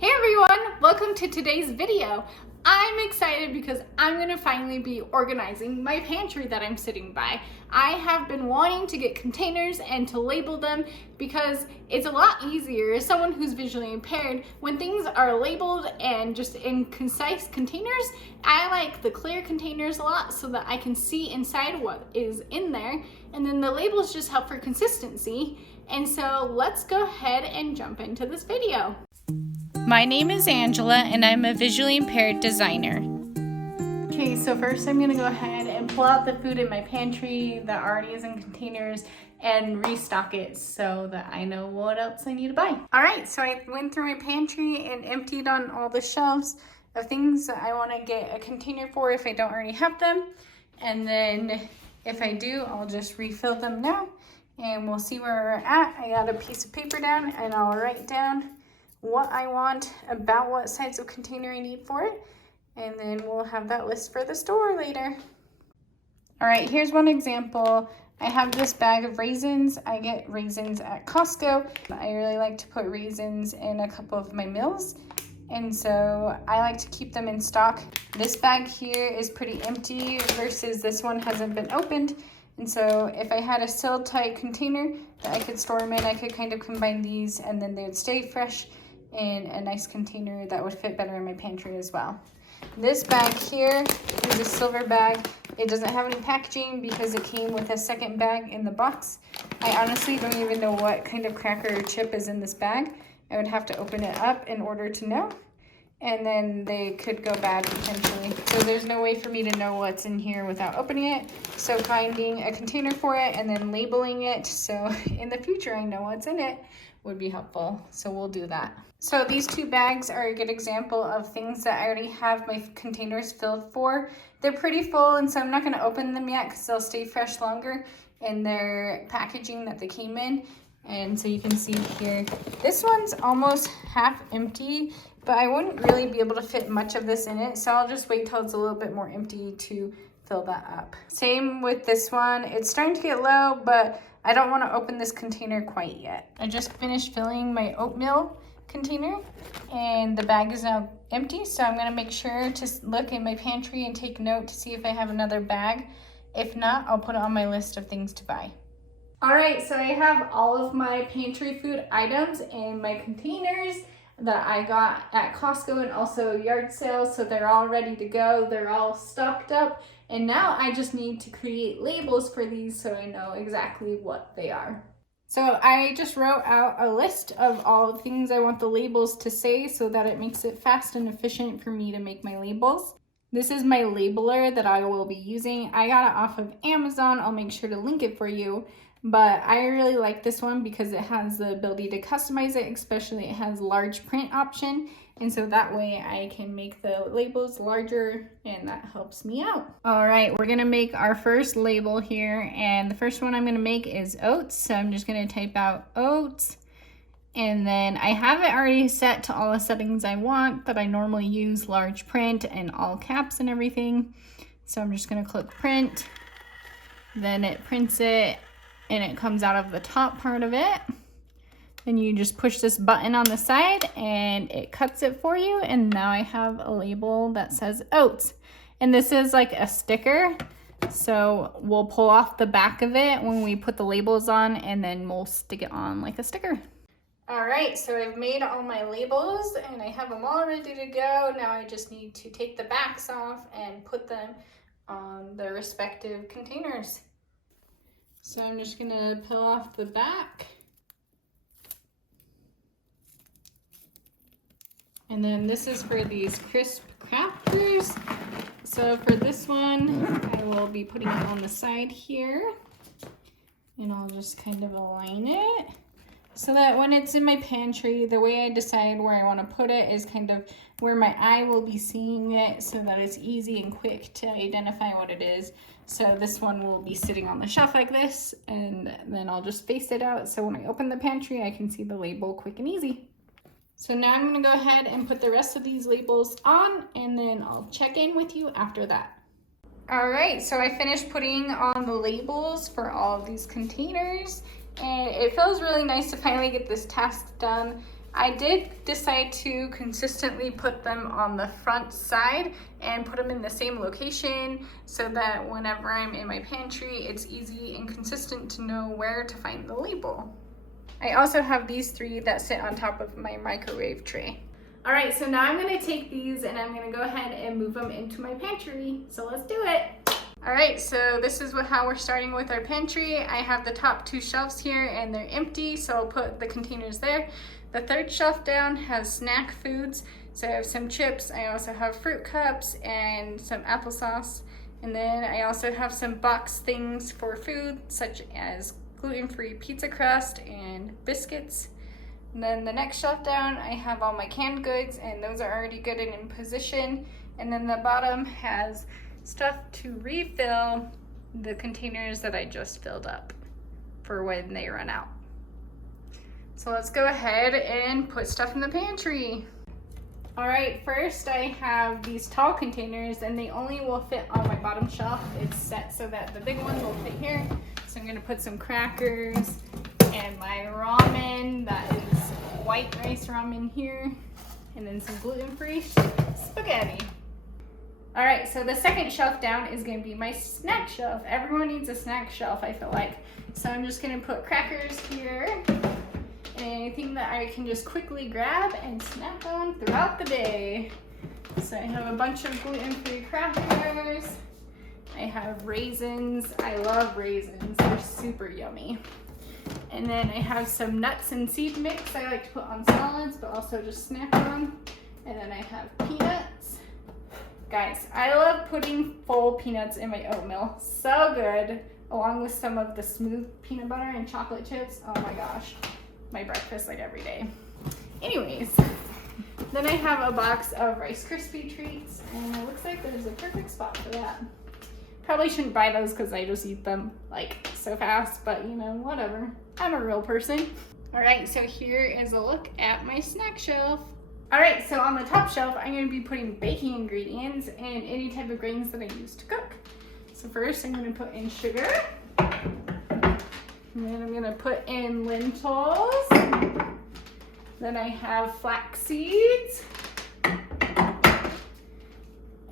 Hey everyone, welcome to today's video. I'm excited because I'm gonna finally be organizing my pantry that I'm sitting by. I have been wanting to get containers and to label them because it's a lot easier as someone who's visually impaired when things are labeled and just in concise containers. I like the clear containers a lot so that I can see inside what is in there, and then the labels just help for consistency. And so let's go ahead and jump into this video. My name is Angela and I'm a visually impaired designer. Okay, so first I'm gonna go ahead and pull out the food in my pantry that already is in containers and restock it so that I know what else I need to buy. All right, so I went through my pantry and emptied on all the shelves of things that I wanna get a container for if I don't already have them. And then if I do, I'll just refill them now and we'll see where we're at. I got a piece of paper down and I'll write down what I want about what size of container I need for it, and then we'll have that list for the store later. All right, here's one example. I have this bag of raisins. I get raisins at Costco. I really like to put raisins in a couple of my meals, and so I like to keep them in stock. This bag here is pretty empty versus this one hasn't been opened. And so if I had a sealed tight container that I could store them in, I could kind of combine these and then they would stay fresh in a nice container that would fit better in my pantry as well. This bag here is a silver bag. It doesn't have any packaging because it came with a second bag in the box. I honestly don't even know what kind of cracker or chip is in this bag. I would have to open it up in order to know, and then they could go bad potentially. So there's no way for me to know what's in here without opening it. So finding a container for it and then labeling it so in the future I know what's in it would be helpful. So we'll do that. So these two bags are a good example of things that I already have my containers filled for. They're pretty full, and so I'm not gonna open them yet because they'll stay fresh longer in their packaging that they came in. And so you can see here, this one's almost half empty, but I wouldn't really be able to fit much of this in it. So I'll just wait till it's a little bit more empty to fill that up. Same with this one. It's starting to get low, but I don't want to open this container quite yet. I just finished filling my oatmeal container and the bag is now empty. So I'm gonna make sure to look in my pantry and take note to see if I have another bag. If not, I'll put it on my list of things to buy. All right, so I have all of my pantry food items in my containers that I got at Costco and also yard sales. So they're all ready to go. They're all stocked up. And now I just need to create labels for these so I know exactly what they are. So I just wrote out a list of all the things I want the labels to say so that it makes it fast and efficient for me to make my labels. This is my labeler that I will be using. I got it off of Amazon. I'll make sure to link it for you. But I really like this one because it has the ability to customize it, especially it has large print option. And so that way I can make the labels larger and that helps me out. All right, we're gonna make our first label here. And the first one I'm gonna make is oats. So I'm just gonna type out oats. And then I have it already set to all the settings I want that I normally use, large print and all caps and everything. So I'm just gonna click print. Then it prints it and it comes out of the top part of it. Then you just push this button on the side and it cuts it for you. And now I have a label that says oats. And this is like a sticker. So we'll pull off the back of it when we put the labels on and then we'll stick it on like a sticker. All right, so I've made all my labels and I have them all ready to go. Now I just need to take the backs off and put them on the respective containers. So I'm just gonna peel off the back. And then this is for these crisp crackers. So for this one, I will be putting it on the side here. And I'll just kind of align it so that when it's in my pantry, the way I decide where I want to put it is kind of where my eye will be seeing it so that it's easy and quick to identify what it is. So this one will be sitting on the shelf like this, and then I'll just face it out so when I open the pantry, I can see the label quick and easy. So now I'm gonna go ahead and put the rest of these labels on, and then I'll check in with you after that. All right, so I finished putting on the labels for all of these containers, and it feels really nice to finally get this task done. I did decide to consistently put them on the front side and put them in the same location so that whenever I'm in my pantry, it's easy and consistent to know where to find the label. I also have these 3 that sit on top of my microwave tray. All right, so now I'm gonna take these and I'm gonna go ahead and move them into my pantry. So let's do it. All right, so this is how we're starting with our pantry. I have the top 2 shelves here and they're empty, so I'll put the containers there. The 3rd shelf down has snack foods. So I have some chips, I also have fruit cups and some applesauce. And then I also have some box things for food, such as gluten-free pizza crust and biscuits. And then the next shelf down, I have all my canned goods, and those are already good and in position. And then the bottom has stuff to refill the containers that I just filled up for when they run out. So let's go ahead and put stuff in the pantry. All right, first I have these tall containers and they only will fit on my bottom shelf. It's set so that the big ones will fit here. So I'm gonna put some crackers and my ramen, that is white rice ramen here, and then some gluten-free spaghetti. All right, so the 2nd shelf down is gonna be my snack shelf. Everyone needs a snack shelf, I feel like. So I'm just gonna put crackers here and anything that I can just quickly grab and snack on throughout the day. So I have a bunch of gluten-free crackers. I have raisins. I love raisins, they're super yummy. And then I have some nuts and seed mix I like to put on salads, but also just snack on. And then I have peanuts. Guys, I love putting full peanuts in my oatmeal. So good, along with some of the smooth peanut butter and chocolate chips. Oh my gosh, my breakfast like every day. Anyways, then I have a box of Rice Krispie treats, and it looks like there's a perfect spot for that. Probably shouldn't buy those because I just eat them like so fast, but you know, whatever. I'm a real person. All right, so here is a look at my snack shelf. All right, so on the top shelf, I'm gonna be putting baking ingredients and any type of grains that I use to cook. So first I'm gonna put in sugar. And then I'm gonna put in lentils. Then I have flax seeds.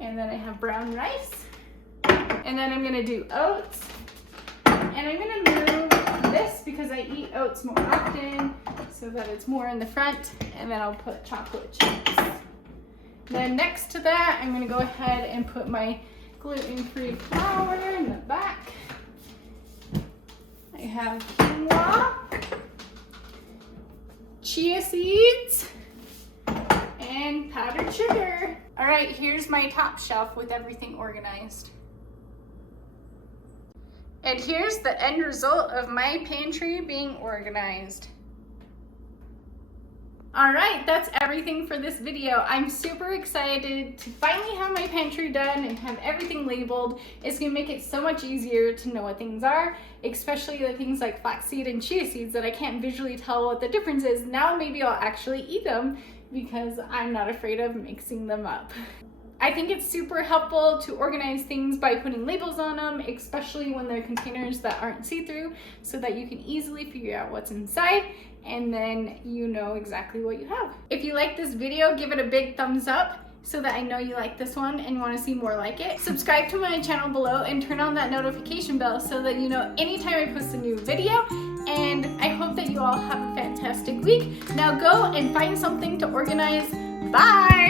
And then I have brown rice. And then I'm gonna do oats. And I'm gonna move this because I eat oats more often so that it's more in the front. And then I'll put chocolate chips. Then next to that, I'm gonna go ahead and put my gluten-free flour in the back. I have quinoa, chia seeds, and powdered sugar. All right, here's my top shelf with everything organized. And here's the end result of my pantry being organized. All right, that's everything for this video. I'm super excited to finally have my pantry done and have everything labeled. It's gonna make it so much easier to know what things are, especially the things like flaxseed and chia seeds that I can't visually tell what the difference is. Now maybe I'll actually eat them because I'm not afraid of mixing them up. I think it's super helpful to organize things by putting labels on them, especially when they're containers that aren't see-through, so that you can easily figure out what's inside and then you know exactly what you have. If you like this video, give it a big thumbs up so that I know you like this one and you want to see more like it. Subscribe to my channel below and turn on that notification bell so that you know anytime I post a new video. And I hope that you all have a fantastic week. Now go and find something to organize. Bye!